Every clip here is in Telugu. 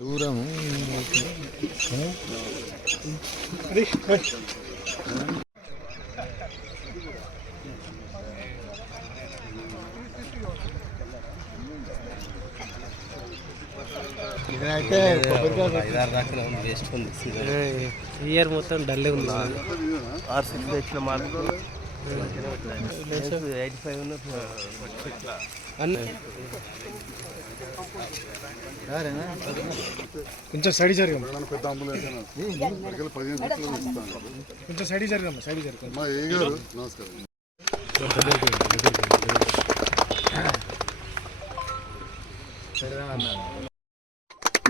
దూరము. ఇయర్ మొత్తం డల్లే ఉంది. ఆర్ సిక్స్ తెచ్చిన మార్కు. ఎయిటీ ఫైవ్ అన్న సరేనా? కొంచెం సైడ్ జరగమ్మ కొంచెం సైడ్ జరగమ్మ సైడ్ జరగమ్మ. మా ఏ గారు? నమస్కారం.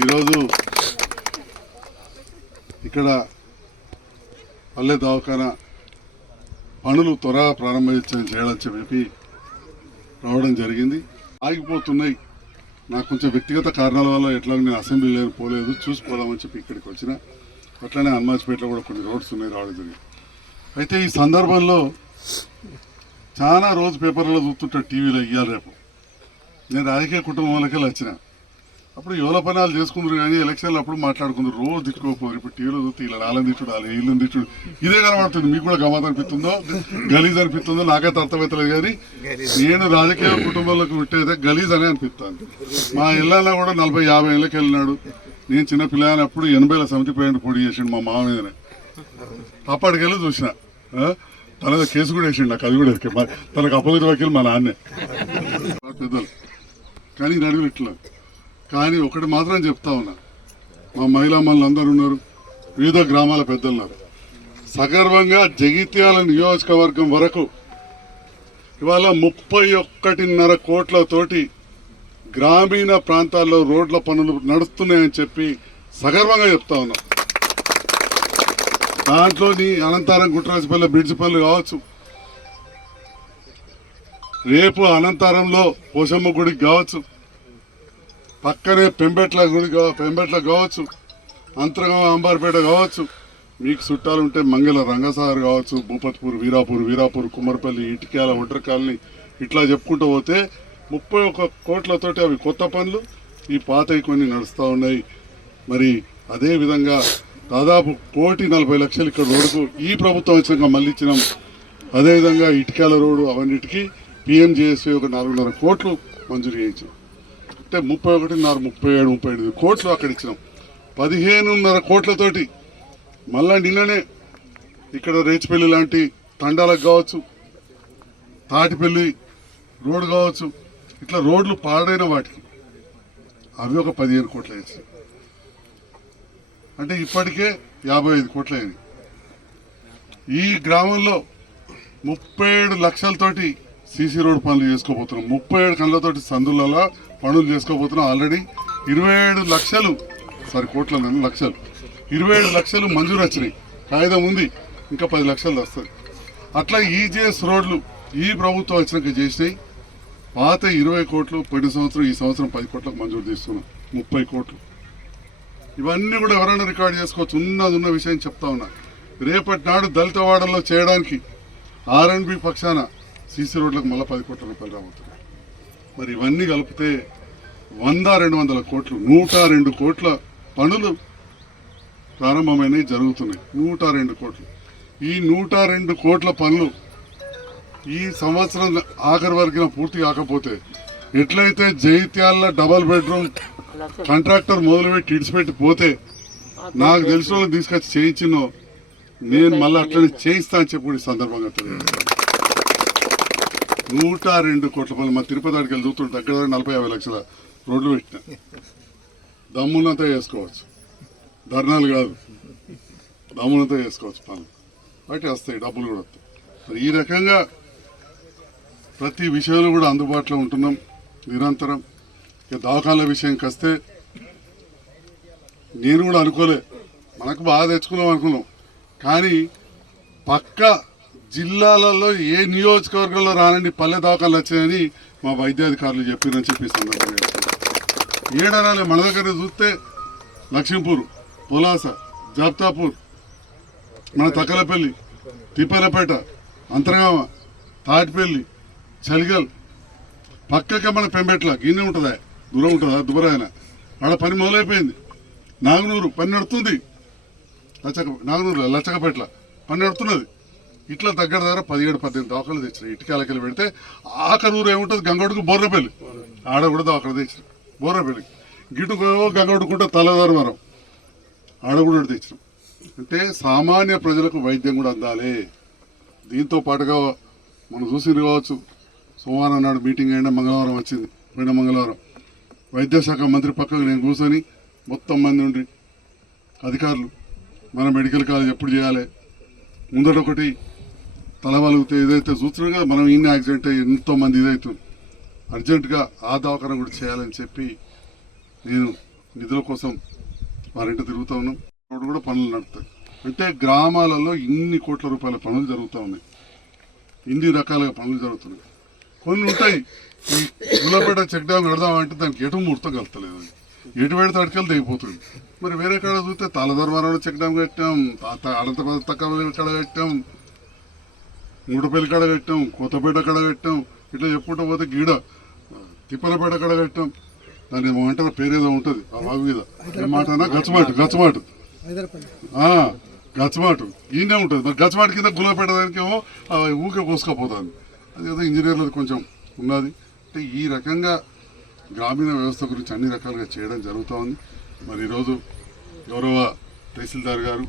ఈరోజు ఇక్కడ పల్లె దవాఖాన పనులు త్వరగా ప్రారంభించడం చేయాలని చెప్పి రావడం జరిగింది. ఆగిపోతున్నాయి. నాకు కొంచెం వ్యక్తిగత కారణాల వల్ల ఎట్లా నేను అసెంబ్లీ లేని పోలేదు. చూసిపోదామని చెప్పి ఇక్కడికి వచ్చిన. అట్లనే హనుమాజ్పేటలో కూడా కొన్ని రోడ్స్ ఉన్నాయి రావడం జరిగింది. అయితే ఈ సందర్భంలో చాలా రోజు పేపర్లో చూస్తుంటా టీవీలో ఇవ్వాలి రేపు. నేను రాజకీయ కుటుంబంలోకి వచ్చిన. అప్పుడు యువల పనాలు చేసుకుందరు కానీ ఎలక్షన్లు అప్పుడు మాట్లాడుకుందరు. రోజు తిట్టుకోపోరు ఇప్పుడు టీవీలో చూస్తే ఇలా రాళ్ళని తిట్టుడు అలా ఇల్లు తిట్టుడు. ఇదే కనబడుతుంది. మీకు కూడా గమాత్ అనిపిస్తుందో? గలీజ్ అనిపిస్తుందో? నాకైతే అర్థమవుతలేదు కానీ నేను రాజకీయ కుటుంబంలోకి విట్టేదే గలీజ్ అని అనిపిస్తాను మా ఇళ్ళల్లో కూడా నలభై యాభై ఏళ్ళకి వెళ్ళినాడు. నేను చిన్న పిల్లని అప్పుడు ఎనభైల సమితి పోయిన పొడి చేసిండు మా మామ మీదనే. అప్పటికెళ్ళి చూసిన తన కేసు కూడా వేసిండు నాకు అది కూడా మా- తనకు అపోజిట్ వకీలు మా నాన్నే. పెద్దలు కానీ నడుగులు ఇట్లా. కానీ ఒకటి మాత్రం చెప్తా ఉన్నా. మా మహిళా మనులు అందరూ ఉన్నారు వివిధ గ్రామాల పెద్దలు ఉన్నారు. సగర్వంగా జగిత్యాల నియోజకవర్గం వరకు ఇవాళ ముప్పై ఒక్కటిన్నర కోట్లతోటి గ్రామీణ ప్రాంతాల్లో రోడ్ల పనులు నడుస్తున్నాయని చెప్పి సగర్వంగా చెప్తా ఉన్నాం. దాంట్లోని అనంతారం గుట్రాజపల్లి బ్రిడ్జ్ పనులు కావచ్చు. రేపు అనంతారంలో పోషమ్మ గుడికి కావచ్చు. పక్కనే పెంబెట్ల గుడి పెంబెట్ల కావచ్చు అంతర్గం అంబార్పేట కావచ్చు మీకు చుట్టాలు ఉంటే మంగళ రంగసాగర్ కావచ్చు భూపత్పూర్ వీరాపూర్ వీరాపూర్ కుమ్మరపల్లి ఇటుక్యాల ఒంటరి కాలనీ ఇట్లా చెప్పుకుంటూ పోతే ముప్పై ఒక్క కోట్లతోటి అవి కొత్త పనులు ఈ పాతవి కొన్ని నడుస్తూ ఉన్నాయి. మరి అదేవిధంగా దాదాపు కోటి నలభై లక్షలు ఇక్కడ రోడ్డుకు ఈ ప్రభుత్వం వచ్చినాక మళ్ళీ ఇచ్చినాం. అదేవిధంగా ఇటుకాల రోడ్డు అవన్నిటికీ పిఎంజిఎస్వి ఒక నాలుగున్నర కోట్లు మంజూరు చేయించాం. అంటే ముప్పై ఒకటిన్నర ముప్పై ఏడు ముప్పై ఎనిమిది కోట్లు అక్కడ ఇచ్చినాం పదిహేనున్నర కోట్లతోటి మళ్ళా నిన్ననే ఇక్కడ రేచిపల్లి లాంటి తండాలకు కావచ్చు తాటిపల్లి రోడ్డు కావచ్చు ఇట్లా రోడ్లు పాడైన వాటికి అవి ఒక పదిహేను కోట్లు వేసి అంటే ఇప్పటికే యాభై ఐదు కోట్లు అయినాయి ఈ గ్రామంలో ముప్పై ఏడు లక్షలతోటి సీసీ రోడ్ పనులు చేసుకోబోతున్నాం. ముప్పై ఏడు కళ్ళతోటి సందులలో పనులు చేసుకోబోతున్నాం ఆల్రెడీ ఇరవై ఏడు లక్షలు సారీ కోట్ల లక్షలు. ఇరవై ఏడు లక్షలు మంజూరు వచ్చినాయి. కాగితం ఉంది ఇంకా పది లక్షలు వస్తుంది అట్లా ఈజీఎస్ రోడ్లు ఈ ప్రభుత్వం వచ్చినాక చేసినాయి. పాత ఇరవై కోట్లు పోయిన సంవత్సరం ఈ సంవత్సరం పది కోట్లకు మంజూరు తీస్తున్నాం ముప్పై కోట్లు. ఇవన్నీ కూడా ఎవరైనా రికార్డ్ చేసుకోవచ్చు. ఉన్నది ఉన్న విషయం చెప్తా ఉన్నా. రేపటి నాడు దళిత వాడల్లో చేయడానికి ఆర్ఎన్బి పక్షాన సీసీ రోడ్లకు మళ్ళీ పది కోట్ల రూపాయలు రాబోతున్నాయి. మరి ఇవన్నీ కలిపితే వంద రెండు వందల కోట్లు నూట రెండు కోట్ల పనులు ప్రారంభమైనవి జరుగుతున్నాయి. నూట రెండు కోట్లు. ఈ నూట రెండు కోట్ల పనులు ఈ సంవత్సరం ఆఖరి వరకు పూర్తి కాకపోతే ఎట్లయితే జైత్యాల డబల్ బెడ్రూమ్ కాంట్రాక్టర్ మొదలుపెట్టి ఇడిచిపెట్టి పోతే నాకు తెలిసిన తీసుకొచ్చి చేయించినో నేను మళ్ళీ అట్లనే చేయిస్తా అని చెప్పి సందర్భంగా తెలియదు నూట రెండు కోట్ల పనులు మా తిరుపతి ఆడికి వెళ్ళి చూస్తుంటే దగ్గర నలభై యాభై లక్షల రోడ్లు పెట్టిన. దమ్మునంతా చేసుకోవచ్చు ధర్నాలు కాదు. దమ్మునంతా వేసుకోవచ్చు పనులు. బయట వస్తాయి డబ్బులు కూడా వస్తాయి. మరి ఈ రకంగా ప్రతి విషయంలో కూడా అందుబాటులో ఉంటున్నాం. నిరంతరం. ఇక దవాఖాన విషయంకి వస్తే నేను కూడా అనుకోలే. మనకు బాగా తెచ్చుకున్నాం అనుకున్నాం. కానీ పక్క జిల్లాలలో ఏ నియోజకవర్గంలో రానండి పల్లె దాఖలు వచ్చాయని మా వైద్యాధికారులు చెప్పిందని చెప్పి సందర్భంగా ఏడరాలే మన దగ్గర చూస్తే లక్ష్మీపూర్ పొలాస జాబ్తాపూర్ మన తక్కలపల్లి తిప్పలపేట అంతర్గామ తాటిపల్లి చలిగల్ పక్కకే మన పెంబెట్ల గిన్నె ఉంటుందా? దూరం ఉంటుందా? దుబరాయన ఆడ పని మొదలైపోయింది. నాగనూరు పని నడుతుంది. లచ్చక నాగనూరు లచ్చకపేట్ల పని నడుతున్నది. ఇట్లా దగ్గర దగ్గర పదిహేడు పద్దెనిమిది దాఖలు తెచ్చిన. ఇటుకాలకెళ్ళి పెడితే ఆఖరూరు ఏముంటుంది? గంగోడుకు బొర్రపల్లి ఆడ కూడా దాఖలు తెచ్చిన. బొర్రపల్లి గిటుకు గంగోడుకుంటే తలదారు మనం ఆడ కూడా తెచ్చిన. అంటే సామాన్య ప్రజలకు వైద్యం కూడా అందాలి. దీంతో పాటుగా మనం చూసింది కావచ్చు. సోమవారం నాడు మీటింగ్ అయినా మంగళవారం వచ్చింది. పోయిన మంగళవారం. వైద్యశాఖ మంత్రి పక్కకు నేను కూర్చొని మొత్తం మంది ఉండి అధికారులు మన మెడికల్ కాలేజ్ ఎప్పుడు చేయాలి? ముందట ఒకటి తల ఏదైతే చూస్తున్నారో మనం ఇన్ని యాక్సిడెంట్ అయ్యి ఎంతో మంది ఇదవుతుంది అర్జెంటుగా ఆ దవాఖాన కూడా చేయాలని చెప్పి నేను నిధుల కోసం వారింటి తిరుగుతూ ఉన్నాం. రోడ్డు కూడా పనులు నడుపుతాయి. అంటే గ్రామాలలో ఇన్ని కోట్ల రూపాయల పనులు జరుగుతూ ఉన్నాయి. ఇన్ని రకాలుగా పనులు జరుగుతున్నాయి. కొన్ని ఉంటాయి. ఈ గుల్లపేట చెక్ డ్యామ్ పెడదామంటే దానికి ఎటు ముహూర్తం కలుతలేదు ఎటు పెడితే అటుకెళ్ళి తెగిపోతుంది. మరి వేరే కాడ చూస్తే తాళధర్మారావు చెక్ డ్యామ్ కట్టాం అనంతపద తక్కువ కాడ కట్టాం. మూడుపల్లి కాడ కట్టాం కొత్తపేట కాడ కట్టాం ఇట్లా చెప్పుకుంటూ పోతే గీడ తిప్పలపేట కాడ కట్టాం. దాని ఏమో అంటారు పేరేదో ఉంటుంది ఆ వాగు మీద. ఏం మాట అన్నా గచ్చమాటు గచ్చమాటు గచ్చమాటు ఈయనే ఉంటుంది. మరి గచ్చమాటు కింద గులాపేట దానికేమో ఊకే కోసుకపోతుంది. అది ఏదో ఇంజనీర్లది కొంచెం ఉన్నది. అంటే ఈ రకంగా గ్రామీణ వ్యవస్థ గురించి అన్ని రకాలుగా చేయడం జరుగుతూ ఉంది. మరి ఈరోజు గౌరవ తహసీల్దార్ గారు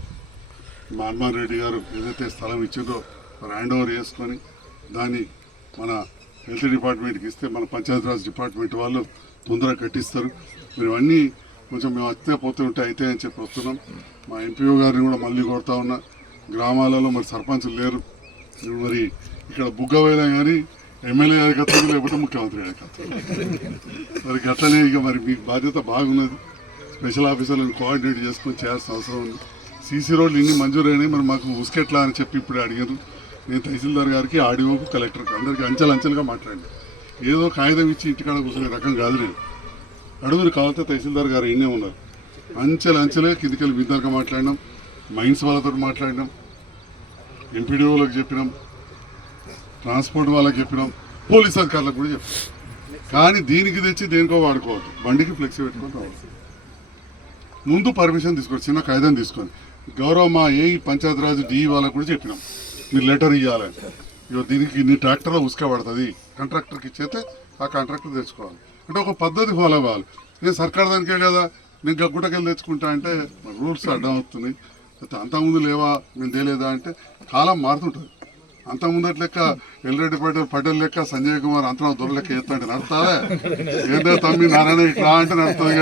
మా హనుమాన్ రెడ్డి గారు ఏదైతే స్థలం ఇచ్చిందో మరి హ్యాండ్ ఓవర్ చేసుకొని దాన్ని మన హెల్త్ డిపార్ట్మెంట్కి ఇస్తే మన పంచాయతీరాజ్ డిపార్ట్మెంట్ వాళ్ళు తొందరగా కట్టిస్తారు. మీరు ఇవన్నీ కొంచెం మేము వస్తే పోతే ఉంటే అయితే అని చెప్పి వస్తున్నాం. మా ఎంపీఓ గారిని కూడా మళ్ళీ కొడతా ఉన్నా. గ్రామాలలో మరి సర్పంచులు లేరు. మరి ఇక్కడ బుగ్గ పోయినా కానీ ఎమ్మెల్యే కథ లేకపోతే ముఖ్యమంత్రి అధికత్వం మరి గట్లనే ఇక మరి మీకు బాధ్యత బాగున్నది. స్పెషల్ ఆఫీసర్లను కోఆర్డినేట్ చేసుకొని చేయాల్సిన అవసరం ఉంది. సీసీ రోడ్లు ఇన్ని మంజూరైనాయి. మరి మాకు ఉసుకెట్లా అని చెప్పి ఇప్పుడే అడిగారు. నేను తహసీల్దార్ గారికి ఆడిఓకు కలెక్టర్కి అందరికీ అంచెలు అంచెలుగా మాట్లాడి ఏదో కాగితం ఇచ్చి ఇంటికాడ కూర్చునే రకం కాదు నేను. అడుగురు కావాలంటే తహసీల్దార్ గారు ఇన్నే ఉన్నారు. అంచెలు అంచెలే కిందికెళ్ళి విద్దారుగా మాట్లాడినాం మైన్స్ వాళ్ళతో మాట్లాడినాం ఎంపీడీఓలకు చెప్పినాం ట్రాన్స్పోర్ట్ వాళ్ళకి చెప్పినాం పోలీస్ అధికారులకు కూడా చెప్పినాం. కానీ దీనికి తెచ్చి దేనికో వాడుకోవద్దు. బండికి ఫ్లెక్సీ పెట్టుకొని రావాలి. ముందు పర్మిషన్ తీసుకోవచ్చు చిన్న కాగితం తీసుకొని గౌరవ మా ఏ పంచాయతీరాజ్ డి వాళ్ళకు కూడా చెప్పినాం. మీరు లెటర్ ఇవ్వాలని ఇగో దీనికి ఇన్ని ట్రాక్టర్లో ఉసుక పడుతుంది. కాంట్రాక్టర్కి ఇచ్చేస్తే ఆ కాంట్రాక్టర్ తెచ్చుకోవాలి. అంటే ఒక పద్ధతి ఫాలో అవ్వాలి. నేను సర్కార్ దానికే కదా నేను గగ్గుటకెళ్ళి తెచ్చుకుంటా అంటే రూల్స్ అడ్డం అవుతున్నాయి. అంతకుముందు లేవా మేము తెలియదా అంటే కాలం మారుతుంటుంది. అంతకుముందటి లెక్క ఎల్రెడ్డి పటేల్ పటేల్ లెక్క సంజయ్ కుమార్ అంతరావు దొర లెక్క ఎత్తంటే నడుతుందా ఏంటో తమ్మి నారాయణ ఇట్లా అంటే నడుతుంది